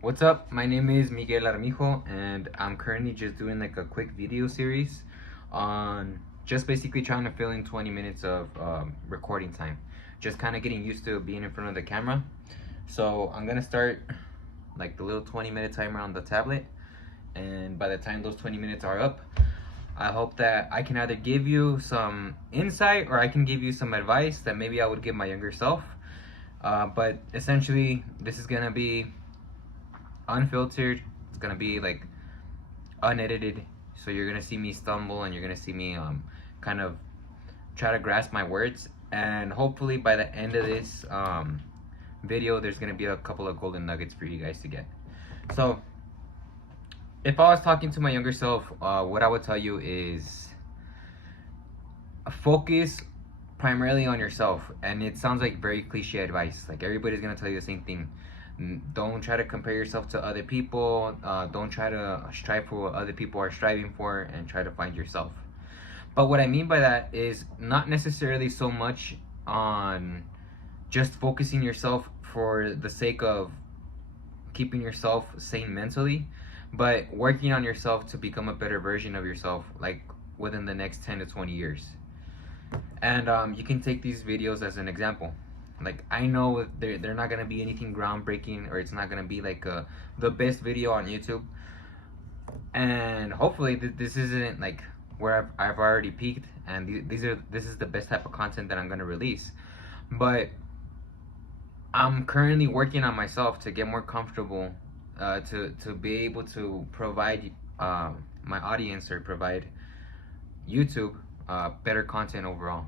What's up? My name is Miguel Armijo, and I'm currently just doing like a quick video series on just basically trying to fill in 20 minutes of recording time. Just kind of getting used to being in front of the camera. So I'm gonna start like the little 20-minute timer on the tablet, and by the time those 20 minutes are up, I hope that I can either give you some insight or I can give you some advice that maybe I would give my younger self. But essentially, this is gonna be unfiltered. It's gonna be like unedited. So you're gonna see me stumble and you're gonna see me kind of try to grasp my words. And hopefully by the end of this video, there's gonna be a couple of golden nuggets for you guys to get. So if I was talking to my younger self, what I would tell you is focus primarily on yourself. And it sounds like very cliche advice. Like everybody's gonna tell you the same thing. Don't try to compare yourself to other people. Don't try to strive for what other people are striving for, and try to find yourself. But what I mean by that is not necessarily so much on just focusing yourself for the sake of keeping yourself sane mentally, but working on yourself to become a better version of yourself, like within the next 10 to 20 years. And you can take these videos as an example. Like I know they're not gonna be anything groundbreaking, or it's not gonna be like the best video on YouTube. And hopefully this isn't like where I've already peaked, and this is the best type of content that I'm gonna release. But I'm currently working on myself to get more comfortable, to be able to provide my audience, or provide YouTube better content overall.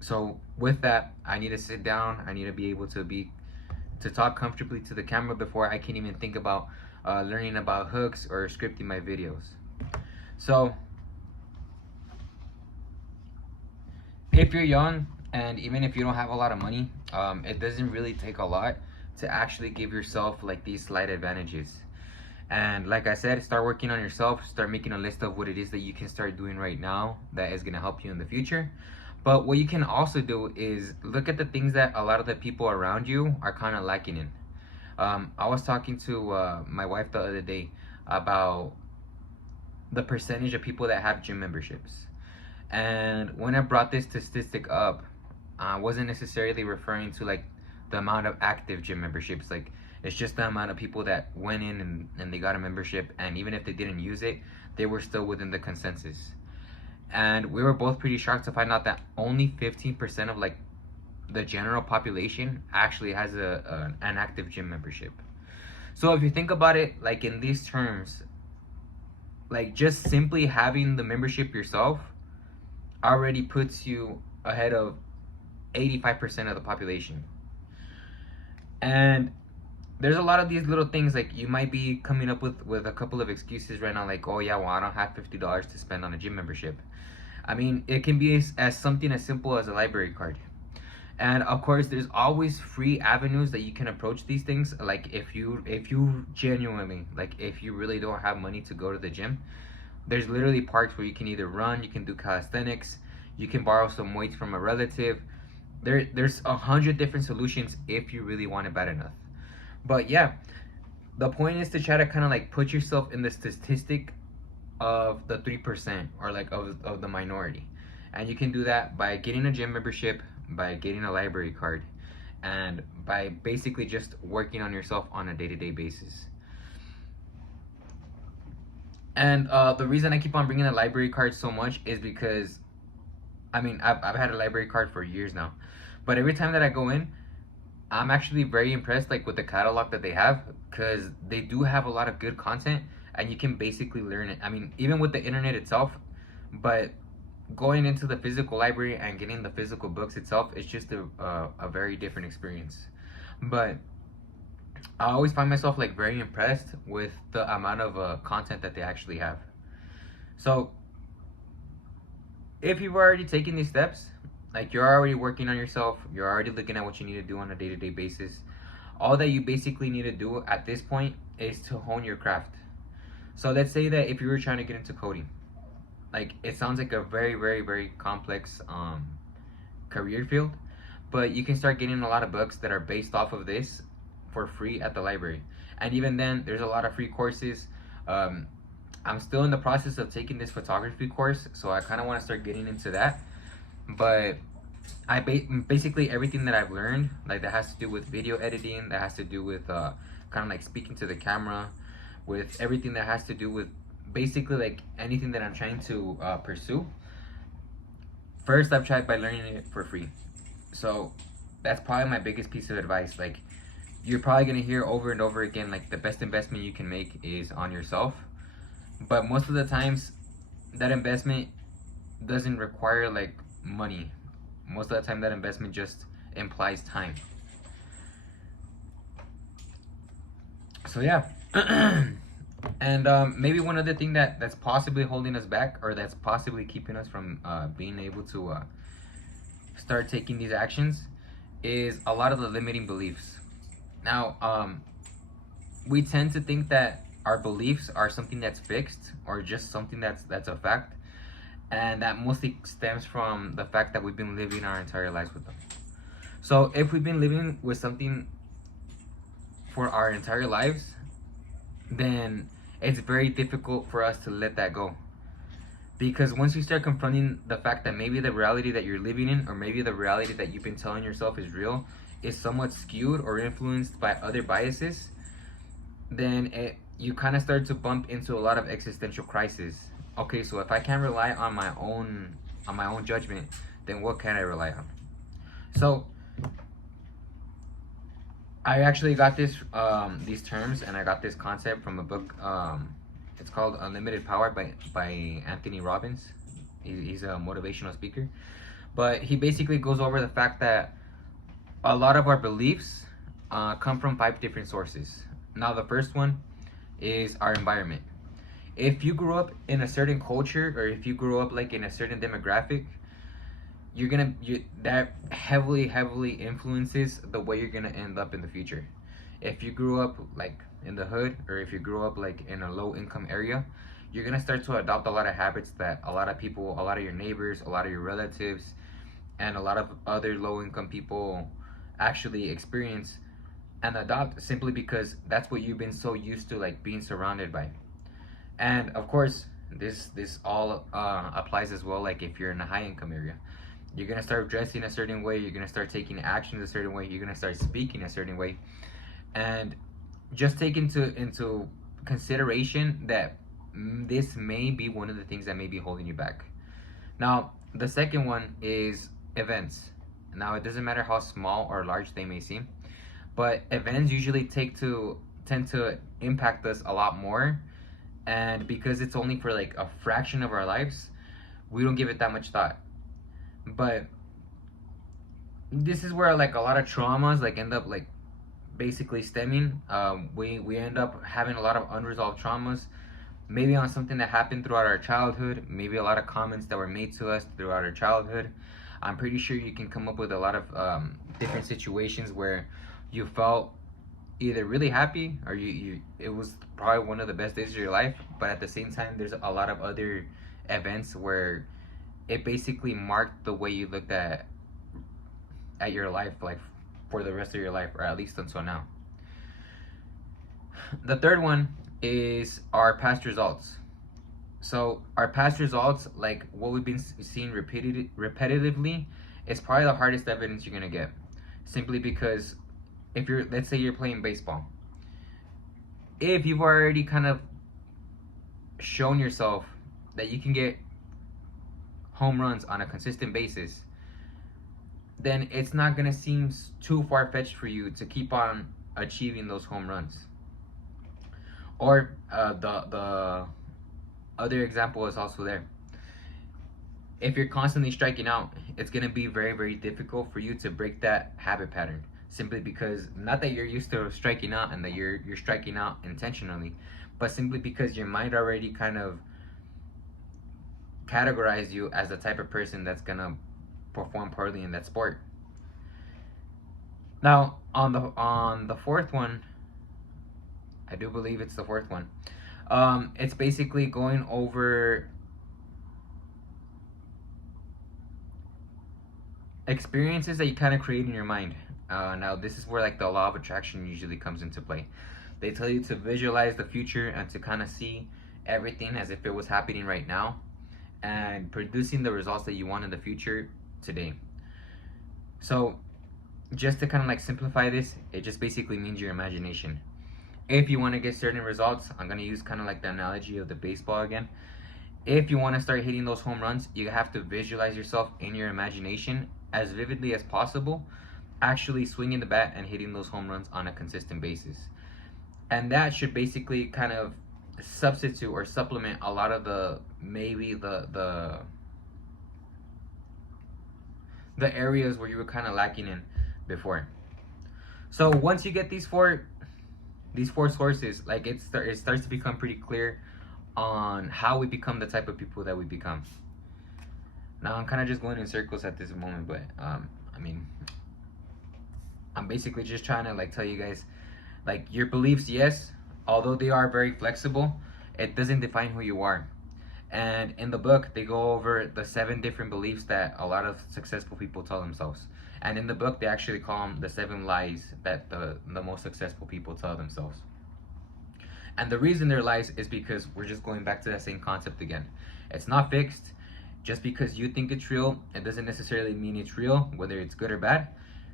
So with that, I need to sit down. I need to be able to talk comfortably to the camera before I can even think about learning about hooks or scripting my videos. So if you're young, and even if you don't have a lot of money, it doesn't really take a lot to actually give yourself like these slight advantages. And like I said, start working on yourself. Start making a list of what it is that you can start doing right now that is going to help you in the future. But what you can also do is look at the things that a lot of the people around you are kind of lacking in. I was talking to my wife the other day about the percentage of people that have gym memberships. And when I brought this statistic up, I wasn't necessarily referring to like the amount of active gym memberships. Like it's just the amount of people that went in and they got a membership, and even if they didn't use it, they were still within the consensus. And we were both pretty shocked to find out that only 15% of like the general population actually has an active gym membership. So if you think about it like in these terms, like just simply having the membership yourself already puts you ahead of 85% of the population. And there's a lot of these little things, like you might be coming up with a couple of excuses right now, like, oh yeah, well, I don't have $50 to spend on a gym membership. I mean, it can be as something as simple as a library card. And of course, there's always free avenues that you can approach these things. Like if you genuinely, like if you really don't have money to go to the gym, there's literally parks where you can either run, you can do calisthenics, you can borrow some weights from a relative. There's 100 different solutions if you really want it bad enough. But yeah, the point is to try to kind of like put yourself in the statistic of the 3%, or like of the minority. And you can do that by getting a gym membership, by getting a library card, and by basically just working on yourself on a day-to-day basis. And the reason I keep on bringing the library card so much is because, I mean, I've had a library card for years now, but every time that I go in, I'm actually very impressed like with the catalog that they have, because they do have a lot of good content and you can basically learn it. I mean, even with the internet itself, but going into the physical library and getting the physical books itself is just a very different experience. But I always find myself like very impressed with the amount of content that they actually have. So if you've already taken these steps, like you're already working on yourself, you're already looking at what you need to do on a day-to-day basis, all that you basically need to do at this point is to hone your craft. So let's say that if you were trying to get into coding, like it sounds like a very, very, very complex career field, but you can start getting a lot of books that are based off of this for free at the library. And even then, there's a lot of free courses. um, I'm still in the process of taking this photography course, so I kind of want to start getting into that. But basically everything that I've learned, like that has to do with video editing, that has to do with kind of like speaking to the camera, with everything that has to do with basically like anything that I'm trying to pursue. First, I've tried by learning it for free. So that's probably my biggest piece of advice. Like, you're probably gonna hear over and over again, like, the best investment you can make is on yourself. But most of the times, that investment doesn't require like money. Most of the time, that investment just implies time. So yeah. And maybe one other thing that's possibly holding us back, or that's possibly keeping us from being able to start taking these actions, is a lot of the limiting beliefs. Now, we tend to think that our beliefs are something that's fixed, or just something that's a fact, and that mostly stems from the fact that we've been living our entire lives with them. So if we've been living with something for our entire lives, then it's very difficult for us to let that go. Because once you start confronting the fact that maybe the reality that you're living in, or maybe the reality that you've been telling yourself is real, is somewhat skewed or influenced by other biases, then you kind of start to bump into a lot of existential crisis. Okay, so if I can't rely on my own judgment, then what can I rely on? So I actually got these terms, and I got this concept from a book. It's called Unlimited Power by Anthony Robbins. He's a motivational speaker. But he basically goes over the fact that a lot of our beliefs come from 5 different sources. Now, the first one is our environment. If you grew up in a certain culture, or if you grew up like in a certain demographic, that heavily influences the way you're gonna end up in the future. If you grew up like in the hood, or if you grew up like in a low income area, you're gonna start to adopt a lot of habits that a lot of people, a lot of your neighbors, a lot of your relatives, and a lot of other low income people actually experience and adopt, simply because that's what you've been so used to, like, being surrounded by. And of course, this all applies as well. Like, if you're in a high income area, you're gonna start dressing a certain way, you're gonna start taking actions a certain way, you're gonna start speaking a certain way. And just take into consideration that this may be one of the things that may be holding you back. Now, the second one is events. Now, it doesn't matter how small or large they may seem, but events usually tend to impact us a lot more. And because it's only for like a fraction of our lives, we don't give it that much thought. But this is where like a lot of traumas like end up like basically stemming. We end up having a lot of unresolved traumas, maybe on something that happened throughout our childhood, maybe a lot of comments that were made to us throughout our childhood. I'm pretty sure you can come up with a lot of different situations where you felt either really happy, or you it was probably one of the best days of your life, but at the same time there's a lot of other events where it basically marked the way you looked at your life, like for the rest of your life, or at least until now. The third one is our past results. So our past results, like what we've been seeing repetitively, is probably the hardest evidence you're gonna get. Simply because if you're, let's say you're playing baseball, if you've already kind of shown yourself that you can get home runs on a consistent basis, then it's not gonna seem too far-fetched for you to keep on achieving those home runs. Or the other example is also there. If you're constantly striking out, it's gonna be very difficult for you to break that habit pattern. Simply because, not that you're used to striking out and that you're striking out intentionally, but simply because your mind already kind of categorized you as the type of person that's gonna perform poorly in that sport. Now, on the fourth one, I do believe it's the fourth one. It's basically going over experiences that you kind of create in your mind. Now, this is where like the law of attraction usually comes into play. They tell you to visualize the future and to kind of see everything as if it was happening right now and producing the results that you want in the future today. So just to kind of like simplify this, it just basically means your imagination. If you want to get certain results, I'm going to use kind of like the analogy of the baseball again. If you want to start hitting those home runs, you have to visualize yourself in your imagination as vividly as possible, actually swinging the bat and hitting those home runs on a consistent basis. And that should basically kind of substitute or supplement a lot of the maybe the areas where you were kind of lacking in before. So once you get these four sources, like it starts to become pretty clear on how we become the type of people that we become. Now I'm kind of just going in circles at this moment, but I mean, I'm basically just trying to like tell you guys, like, your beliefs, yes, although they are very flexible, it doesn't define who you are. And in the book, they go over the 7 different beliefs that a lot of successful people tell themselves. And in the book, they actually call them the 7 lies that the most successful people tell themselves. And the reason they're lies is because we're just going back to that same concept again. It's not fixed. Just because you think it's real, it doesn't necessarily mean it's real, whether it's good or bad.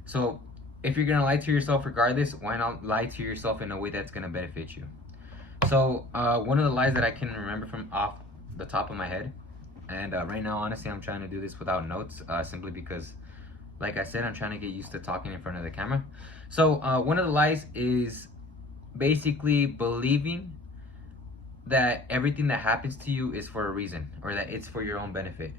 So if you're going to lie to yourself regardless, why not lie to yourself in a way that's going to benefit you? So one of the lies that I can remember from off the top of my head, and right now, honestly, I'm trying to do this without notes, simply because, like I said, I'm trying to get used to talking in front of the camera. So one of the lies is basically believing that everything that happens to you is for a reason, or that it's for your own benefit.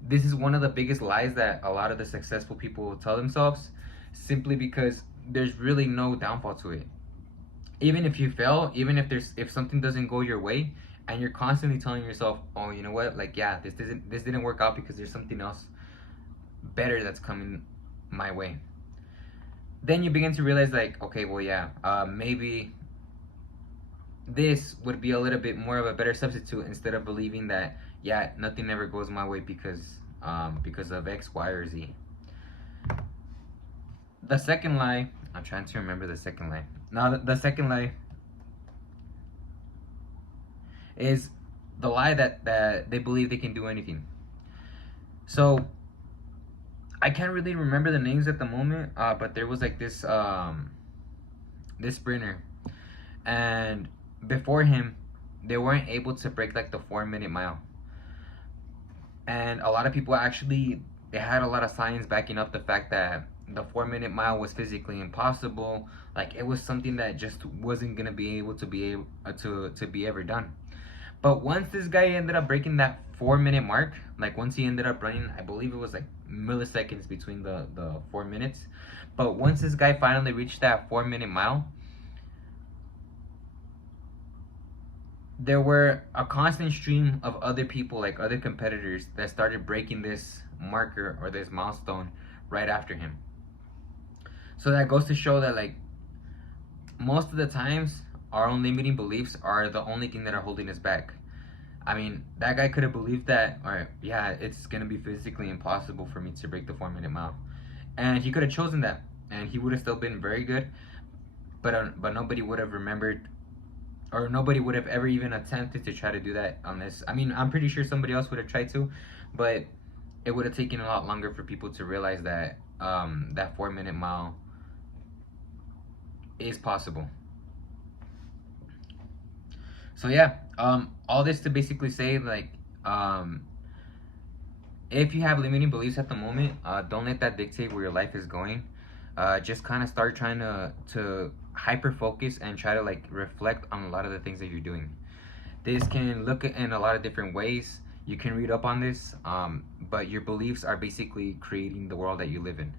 This is one of the biggest lies that a lot of the successful people will tell themselves, simply because there's really no downfall to it. Even if you fail, even if something doesn't go your way, and you're constantly telling yourself, oh, you know what, like, yeah, this didn't work out because there's something else better that's coming my way, then you begin to realize, like, okay, well, yeah, maybe this would be a little bit more of a better substitute, instead of believing that, yeah, nothing ever goes my way because of X, Y, or Z. The second lie, I'm trying to remember the second lie. Now, the second lie is the lie that they believe they can do anything. So I can't really remember the names at the moment, but there was like this sprinter, and before him, they weren't able to break like the 4-minute mile. And a lot of people actually, they had a lot of science backing up the fact that the 4-minute mile was physically impossible. Like, it was something that just wasn't gonna be able to be ever done. But once this guy ended up breaking that 4-minute mark, like once he ended up running, I believe it was like milliseconds between the 4 minutes. But once this guy finally reached that 4-minute mile, there were a constant stream of other people, like other competitors, that started breaking this marker or this milestone right after him. So that goes to show that, like, most of the times, our own limiting beliefs are the only thing that are holding us back. I mean, that guy could have believed that, alright, yeah, it's gonna be physically impossible for me to break the 4-minute mile, and he could have chosen that, and he would have still been very good. But nobody would have remembered, or nobody would have ever even attempted to try to do that unless, I mean, I'm pretty sure somebody else would have tried to, but it would have taken a lot longer for people to realize that that 4-minute mile is possible. So yeah, all this to basically say, like, if you have limiting beliefs at the moment, don't let that dictate where your life is going. Just kind of start trying to hyper focus and try to like reflect on a lot of the things that you're doing. This can look in a lot of different ways. You can read up on this, but your beliefs are basically creating the world that you live in.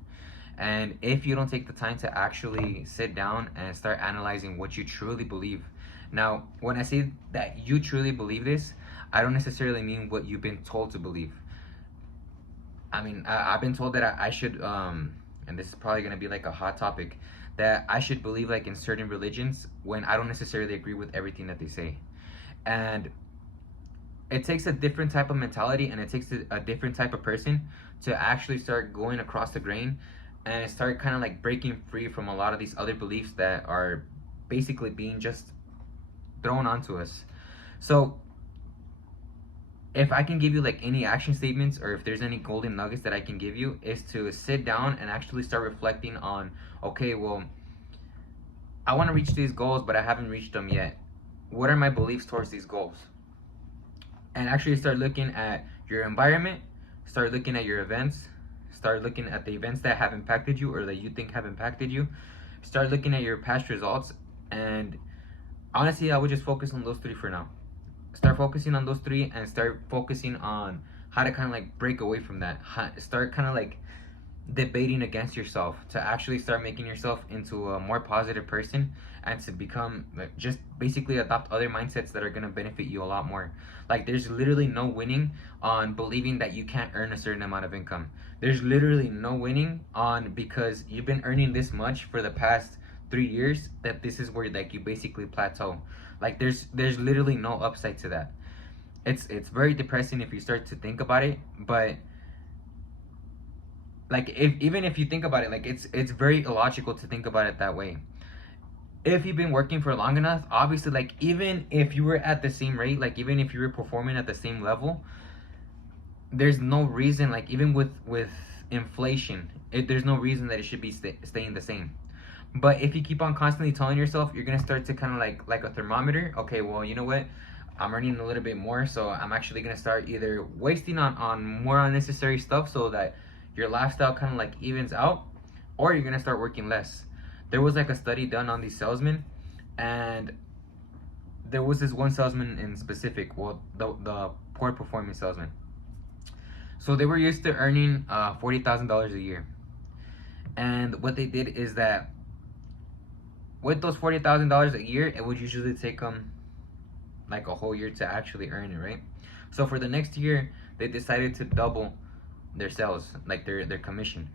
And if you don't take the time to actually sit down and start analyzing what you truly believe. Now, when I say that you truly believe this, I don't necessarily mean what you've been told to believe. I mean, I've been told that I should, and this is probably going to be like a hot topic, that I should believe like in certain religions when I don't necessarily agree with everything that they say. And it takes a different type of mentality, and it takes a different type of person to actually start going across the grain and start kind of like breaking free from a lot of these other beliefs that are basically being just thrown onto us. So if I can give you like any action statements, or if there's any golden nuggets that I can give you, is to sit down and actually start reflecting on, okay, well, I want to reach these goals, but I haven't reached them yet. What are my beliefs towards these goals? And actually start looking at your environment, start looking at your events, start looking at the events that have impacted you or that you think have impacted you, start looking at your past results, and honestly, I would just focus on those three for now. Start focusing on those three and start focusing on how to kind of like break away from that. Start kind of like debating against yourself to actually start making yourself into a more positive person, and to become like, just basically adopt other mindsets that are going to benefit you a lot more. Like there's literally no winning on believing that you can't earn a certain amount of income. There's literally no winning on because you've been earning this much for the past 3 years that this is where like you basically plateau. Like there's literally no upside to that. It's very depressing if you start to think about it, but like if even if you think about it, like it's very illogical to think about it that way. If you've been working for long enough, obviously, like even if you were at the same rate, like even if you were performing at the same level, there's no reason, like even with inflation, there's no reason that it should be staying the same. But if you keep on constantly telling yourself, you're gonna start to kind of like a thermometer. Okay, well, you know what? I'm earning a little bit more, so I'm actually gonna start either wasting on more unnecessary stuff so that your lifestyle kind of like evens out, or you're gonna start working less. There was like a study done on these salesmen, and there was this one salesman in specific, well, the poor performing salesman. So they were used to earning $40,000 a year, and what they did is that with those $40,000 a year, it would usually take them like a whole year to actually earn it, right? So for the next year, they decided to double their sales, like their commission.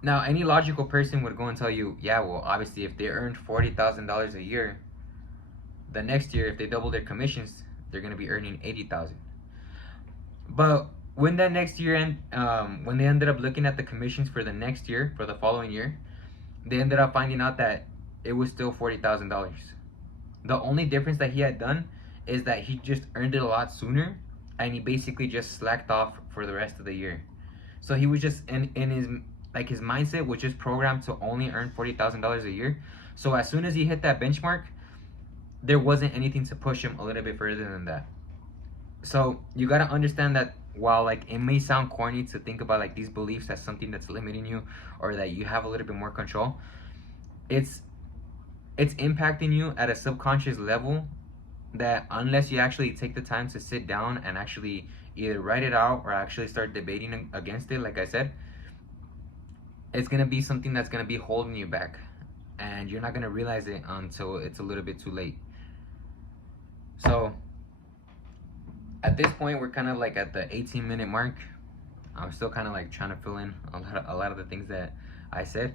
Now, any logical person would go and tell you, yeah, well, obviously, if they earned $40,000 a year, the next year, if they double their commissions, they're gonna be earning 80,000. But when that next year when they ended up looking at the commissions for the next year, for the following year, they ended up finding out that it was still $40,000. The only difference that he had done is that he just earned it a lot sooner, and he basically just slacked off for the rest of the year. So he was just in his, like his mindset was just programmed to only earn $40,000 a year. So as soon as he hit that benchmark, there wasn't anything to push him a little bit further than that. So you gotta understand that while like it may sound corny to think about like these beliefs as something that's limiting you, or that you have a little bit more control, it's impacting you at a subconscious level that unless you actually take the time to sit down and actually either write it out or actually start debating against it, like I said, it's gonna be something that's gonna be holding you back, and you're not gonna realize it until it's a little bit too late. So at this point, we're kind of like at the 18-minute mark. I'm still kind of like trying to fill in a lot of the things that I said.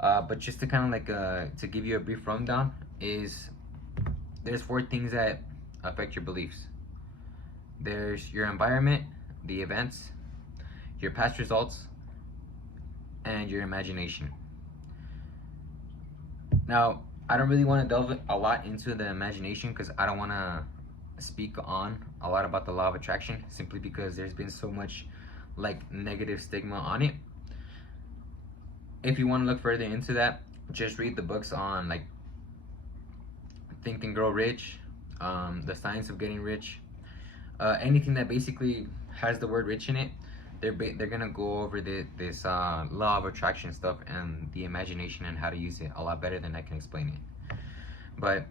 But just to kind of like to give you a brief rundown, is there's 4 things that affect your beliefs. There's your environment, the events, your past results, and your imagination. Now, I don't really want to delve a lot into the imagination because I don't want to speak on a lot about the law of attraction, simply because there's been so much like negative stigma on it. If you want to look further into that, just read the books on like Think and Grow Rich, The Science of Getting Rich, anything that basically has the word rich in it. They're gonna go over this law of attraction stuff and the imagination and how to use it a lot better than I can explain it. But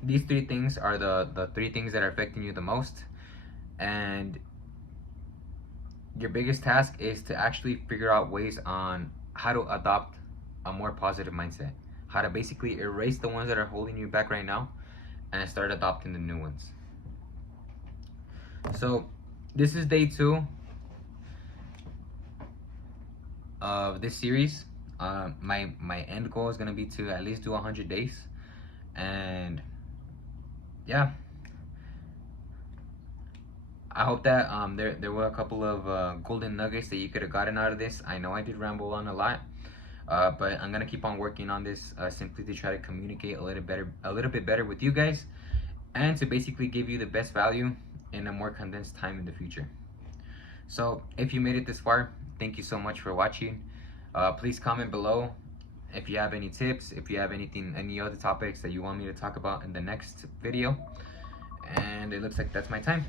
these 3 things are the 3 things that are affecting you the most, and your biggest task is to actually figure out ways on how to adopt a more positive mindset, how to basically erase the ones that are holding you back right now and start adopting the new ones. So this is day 2 of this series. My end goal is gonna be to at least do 100 days, and yeah, I hope that there were a couple of golden nuggets that you could have gotten out of this. I know I did ramble on a lot, But I'm gonna keep on working on this, simply to try to communicate a little bit better with you guys, and to basically give you the best value in a more condensed time in the future. So if you made it this far, thank you so much for watching. Please comment below if you have any tips, if you have any other topics that you want me to talk about in the next video. And it looks like that's my time.